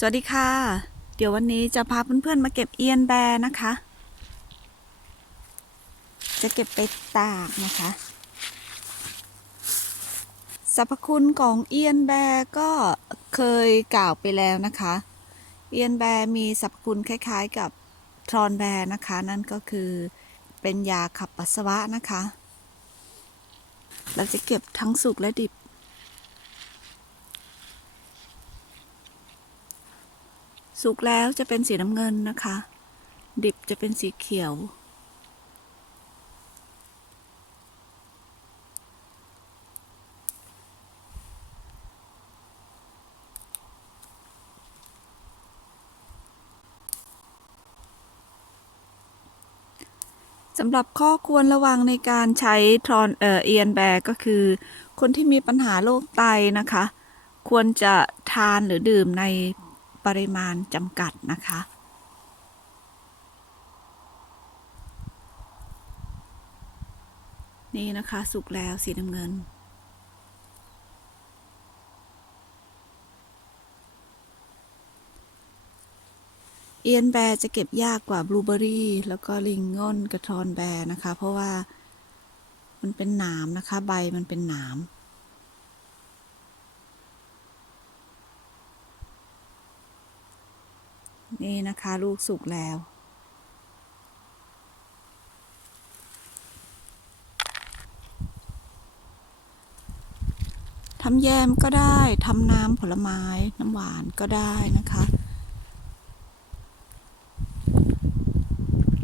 สวัสดีค่ะ เดี๋ยววันนี้จะพาเพื่อนๆมาเก็บเอียนแบนะคะ จะเก็บไปตากนะคะสรรพคุณของเอียนแบก็เคยกล่าวไปแล้วนะคะ เอียนแบมีสรรพคุณคล้ายๆกับทรอนแบนะคะ นั่นก็คือเป็นยาขับปัสสาวะนะคะ เราจะเก็บทั้งสุกและดิบ สุกแล้วจะเป็นสีน้ำเงินนะคะ ดิบจะเป็นสีเขียว สำหรับข้อควรระวังในการใช้ทรอนเออเอียนแบก็คือ คนที่มีปัญหาโรคไตนะคะ ควรจะทานหรือดื่มใน ปริมาณจำกัดนะคะ นี่นะคะสุกแล้วสีน้ำเงิน เอียนแบรจะเก็บยากกว่าบลูเบอรี่แล้วก็ลิงงอนกระทอนแบรนะคะ เพราะว่ามันเป็นหนามนะคะ ใบมันเป็นหนาม นี่นะคะลูกสุกแล้ว ทำแยมก็ได้ทำน้ำผลไม้น้ำหวานก็ได้นะคะ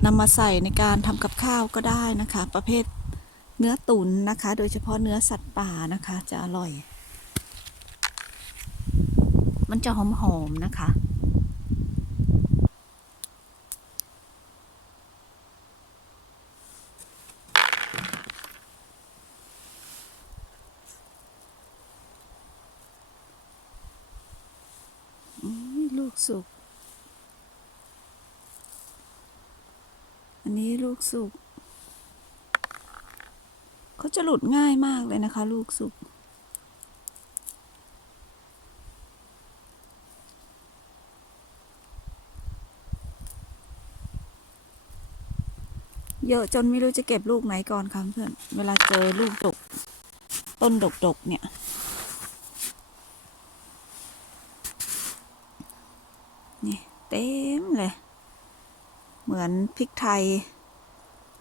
นำมาใส่ในการทำกับข้าวก็ได้นะคะ ประเภทเนื้อตุ๋นนะคะ โดยเฉพาะเนื้อสัตว์ป่านะคะจะอร่อย มันจะหอมๆนะคะ อุ๊ยลูก สุก อันนี้ลูกสุก เขาจะหลุดง่ายมากเลยนะคะ ลูกสุก เยอะจนไม่รู้จะเก็บลูกไหนก่อนค่ะเพื่อน เวลาเจอลูกดก ต้นดกๆเนี่ย นี่ เต็มเลย เหมือนพริกไทย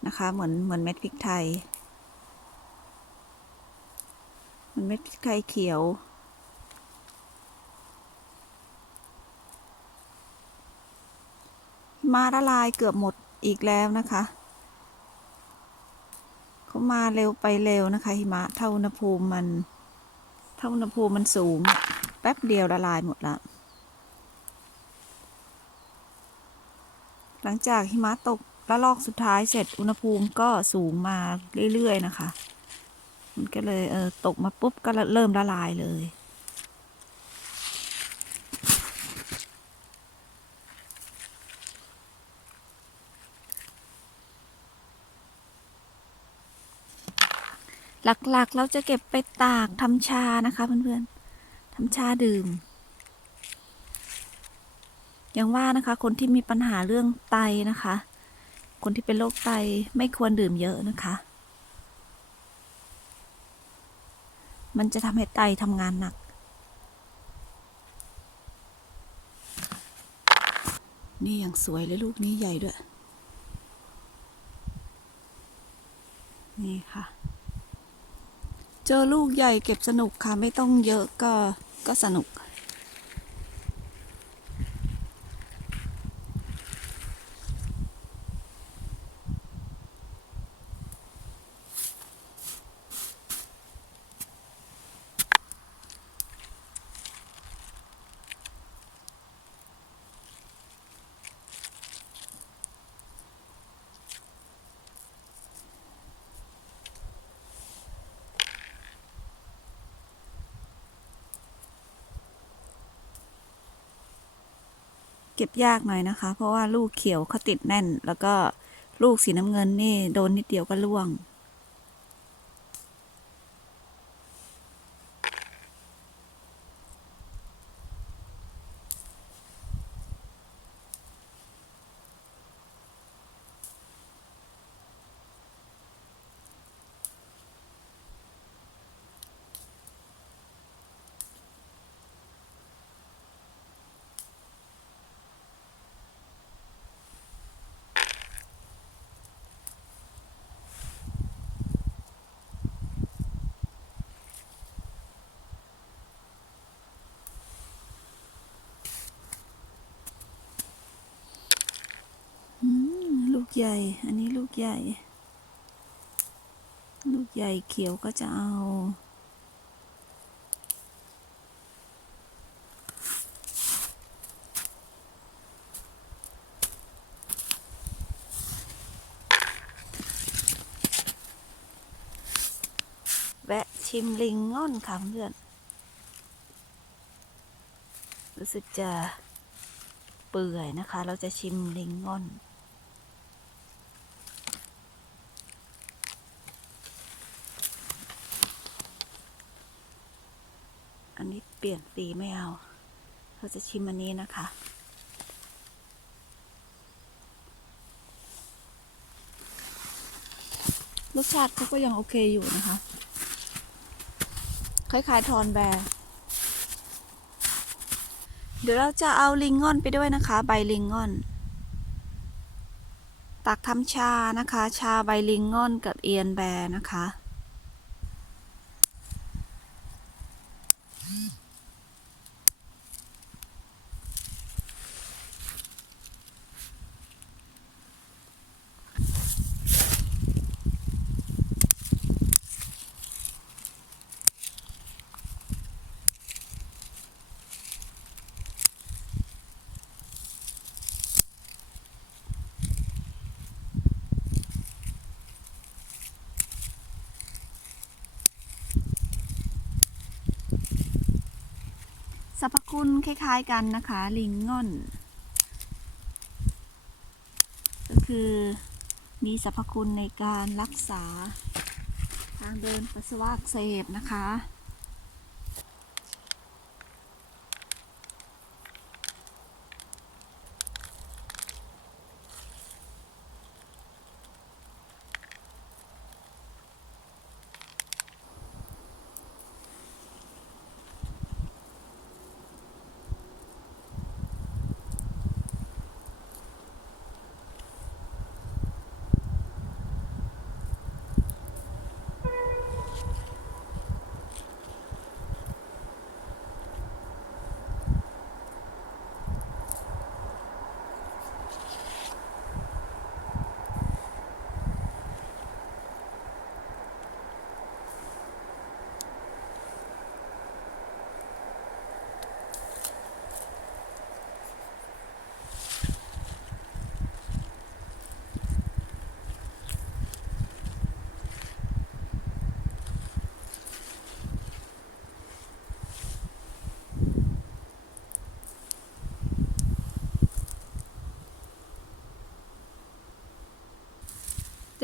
นะคะ เหมือนเหมือนเม็ดพริกไทยเหมันเม็ดพริกไทยเขียว มาละลายเกือบหมดอีกแล้วนะคะเขามาเร็วไปเร็วนะคะ หิมะเท่าอุณหภูมิมัน เท่าอุณหภูมิมันสูง แป๊บเดียวละลายหมดละ หลังจากหิมะตกระลอกสุดท้ายเสร็จอุณหภูมิก็สูงมาเรื่อยๆนะคะ มันก็เลยเออตกมาปุ๊บก็เริ่มละลายเลย หลักๆเราจะเก็บไปตากทำชานะคะเพื่อนๆทำชาดื่ม ย่างว่านะคะ คนที่มีปัญหาเรื่องไตนะคะ คนที่เป็นโรคไตไม่ควรดื่มเยอะนะคะ มันจะทำให้ไตทำงานหนัก นี่อย่างสวยเลยลูกนี้ใหญ่ด้วย นี่ค่ะ เจอลูกใหญ่เก็บสนุกค่ะ ไม่ต้องเยอะก็ก็สนุก ก็บยากหน่อยนะคะ เพราะว่าลูกเขียวเขาติดแน่น แล้วก็ลูกสีน้ำเงินนี่โดนนิดเดียวก็ร่วง ใหญ่ อันนี้ลูกใหญ่ ลูกใหญ่เขียวก็จะเอา แวะชิมลิงง่อนค่ะเพื่อน รู้สึกจะเปื่อยนะคะ เราจะชิมลิงง่อน อันนี้เปลี่ยนสีไม่เอา เราจะชิมอันนี้นะคะ รสชาติเขาก็ยังโอเคอยู่นะคะ คล้ายๆทอนแบร์เดี๋ยวเราจะเอาลิงงอนไปด้วยนะคะ ใบลิงงอน ตักทำชานะคะ ชาใบลิงงอนกับเอียนแบร์นะคะ สรรพคุณคล้าย ๆ กันนะคะ ลิงง่อน ก็คือมีสรรพคุณในการรักษา ทางเดินปัสสาวะเสพนะคะ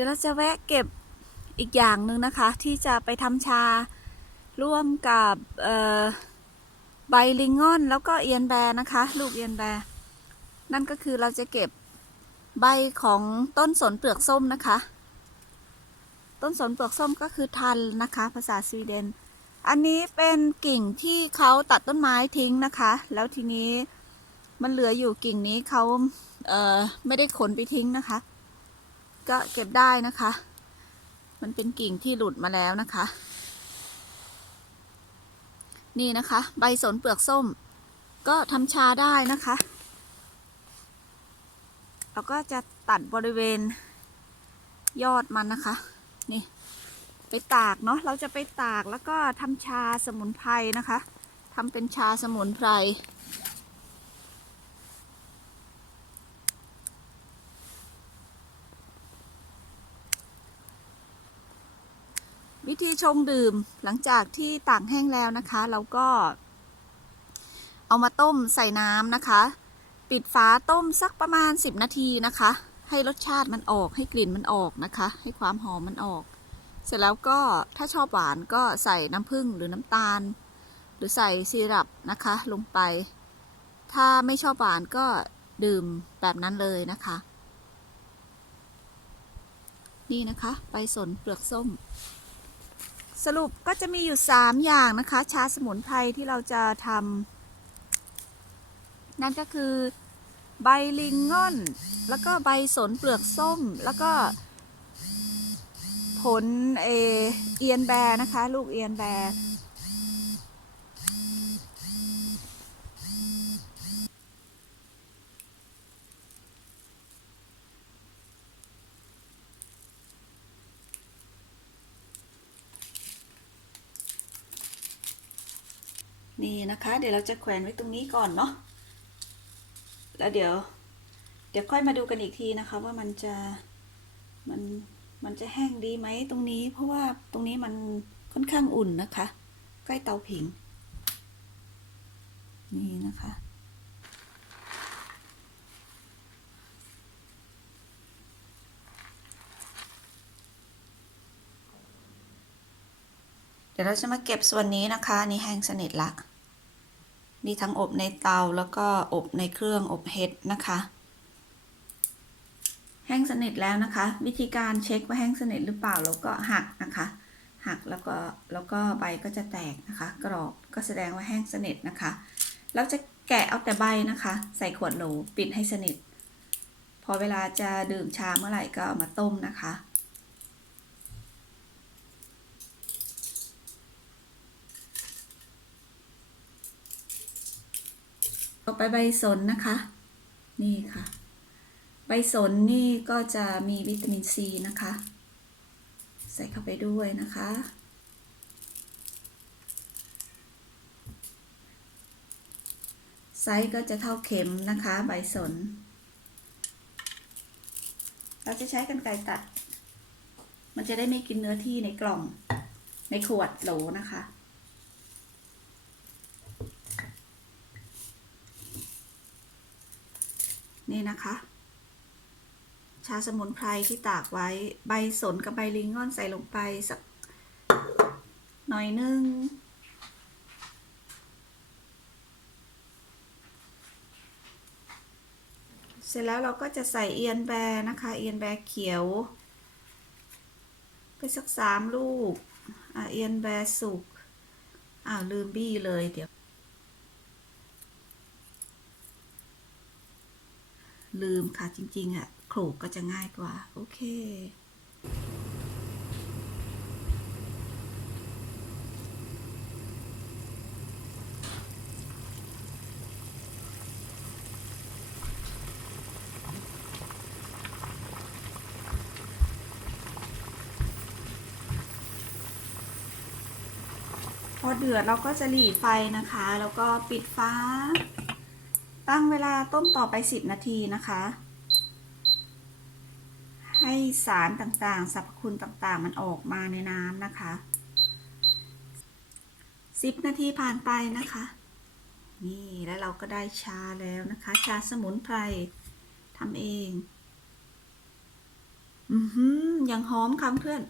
ดี๋ยวเราจะแวะเก็บอีกอย่างหนึ่งนะคะ ที่จะไปทำชาร่วมกับใบลิงงอน แล้วก็เอียนแบร์นะคะ ลูกเอียนแบร์นั่นก็คือเราจะเก็บใบของต้นสนเปลือกส้มนะคะ ต้นสนเปลือกส้มก็คือทันนะคะ ภาษาสวีเดน อันนี้เป็นกิ่งที่เขาตัดต้นไม้ทิ้งนะคะ แล้วทีนี้มันเหลืออยู่กิ่งนี้เขาเไม่ได้ขนไปทิ้งนะคะ ก็เก็บได้นะคะ มันเป็นกิ่งที่หลุดมาแล้วนะคะ นี่นะคะ ใบสนเปลือกส้ม ก็ทำชาได้นะคะ เราก็จะตัดบริเวณยอดมันนะคะ นี่ ไปตากเนาะเราจะไปตากแล้วก็ทำชาสมุนไพรนะคะทำเป็นชาสมุนไพร ชงดื่มหลังจากที่ตากแห้งแล้วนะคะ เราก็ เอามาต้มใส่น้ำนะคะ ปิดฝาต้มสักประมาณ 10 นาทีนะคะ ให้รสชาติมันออกให้กลิ่นมันออกนะคะ ให้ความหอมมันออก เสร็จแล้วก็ถ้าชอบหวานก็ใส่น้ำผึ้งหรือน้ำตาล หรือใส่ซีรัปนะคะ ลงไป ถ้าไม่ชอบหวานก็ดื่มแบบนั้นเลยนะคะ นี่นะคะใบสนเปลือกส้ม สรุปก็จะมีอยู่ 3 อย่างนะคะ ชาสมุนไพรที่เราจะทำนั่นก็คือใบลิงง่อน แล้วก็ใบสนเปลือกส้ม แล้วก็ ผลเอเอียนแบนะคะ ลูกเอียนแบร์ นี่นะคะ เดี๋ยวเราจะแขวนไว้ตรงนี้ก่อนเนาะแล้วเดี๋ยว เดี๋ยวค่อยมาดูกันอีกทีนะคะ ว่ามันจะมันมันจะแห้งดีไหมตรงนี้ เพราะว่าตรงนี้มันค่อนข้างอุ่นนะคะ ใกล้เตาผิง นี่นะคะเดี๋ยวเราจะมาเก็บส่วนนี้นะคะ นี่แห้งสนิทละ มีทั้งอบในเตาแล้วก็อบในเครื่องอบเห็ดนะคะ แห้งสนิทแล้วนะคะ วิธีการเช็คว่าแห้งสนิทหรือเปล่าเราก็หักนะคะ หักแล้วก็แล้วก็ใบก็จะแตกนะคะ กรอบก็แสดงว่าแห้งสนิทนะคะ เราจะแกะเอาแต่ใบนะคะ ใส่ขวดโหลปิดให้สนิท พอเวลาจะดื่มชาเมื่อไหร่ก็เอามาต้มนะคะ ต่อไปใบสนนะคะ นี่ค่ะ ใบสนนี่ก็จะมีวิตามินซีนะคะ ใส่เข้าไปด้วยนะคะไซส์ก็จะเท่าเข็มนะคะ ใบสน เราจะใช้กันไกรตัด มันจะได้ไม่กินเนื้อที่ในกล่อง ในขวดโหลนะคะ นี่นะคะ ชาสมุนไพรที่ตากไว้ใบสนกับใบลิงงอนใส่ลงไปสักหน่อยนึงเสร็จแล้วเราก็จะใส่เอียนแบนะคะ เอียนแบเขียว ไปสักสามลูก อะเอียนแบสุกอ้าวลืมบี้เลยเดี๋ยว ลืมค่ะจริง ๆอะโขลกก็จะง่ายกว่า โอเคพอเดือดเราก็จะหลีไฟนะคะ แล้วก็ปิดฟ้า ตั้งเวลาต้มต่อไป 10 นาทีนะคะ ให้สารต่างๆ สรรพคุณต่างๆ มันออกมาในน้ำนะคะ 10 นาทีผ่านไปนะคะ นี่แล้วเราก็ได้ชาแล้วนะคะ ชาสมุนไพรทำเอง อือหือยังหอมค่ะเพื่อน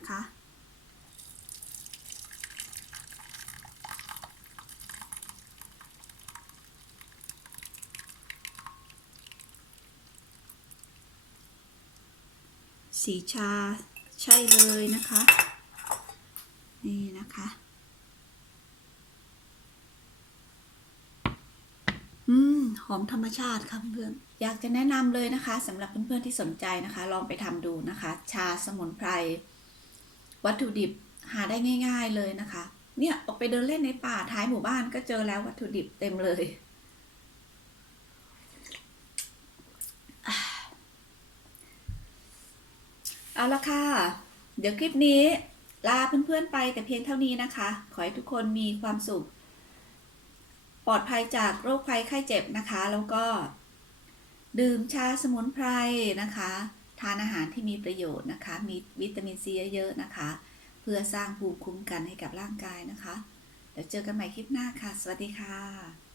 นะคะ สีชาใช่เลยนะคะ นี่นะคะอืมหอมธรรมชาติค่ะเพื่อนอยากจะแนะนำเลยนะคะสำหรับเพื่อนๆที่สนใจนะคะ ลองไปทำดูนะคะ ชาสมุนไพร วัตถุดิบหาได้ง่าย ๆเลยนะคะ เนี่ยออกไปเดินเล่นในป่าท้ายหมู่บ้านก็เจอแล้ววัตถุดิบเต็มเลย เอาละค่ะ เดี๋ยวคลิปนี้ลาเพื่อนๆไปแต่เพียงเท่านี้นะคะ ขอให้ทุกคนมีความสุข ปลอดภัยจากโรคภัยไข้เจ็บนะคะ แล้วก็ ดื่มชาสมุนไพรนะคะ ทานอาหารที่มีประโยชน์นะคะ มีวิตามินซีเยอะๆนะคะ เพื่อสร้างภูมิคุ้มกันให้กับร่างกายนะคะเดี๋ยวเจอกันใหม่คลิปหน้าค่ะ สวัสดีค่ะ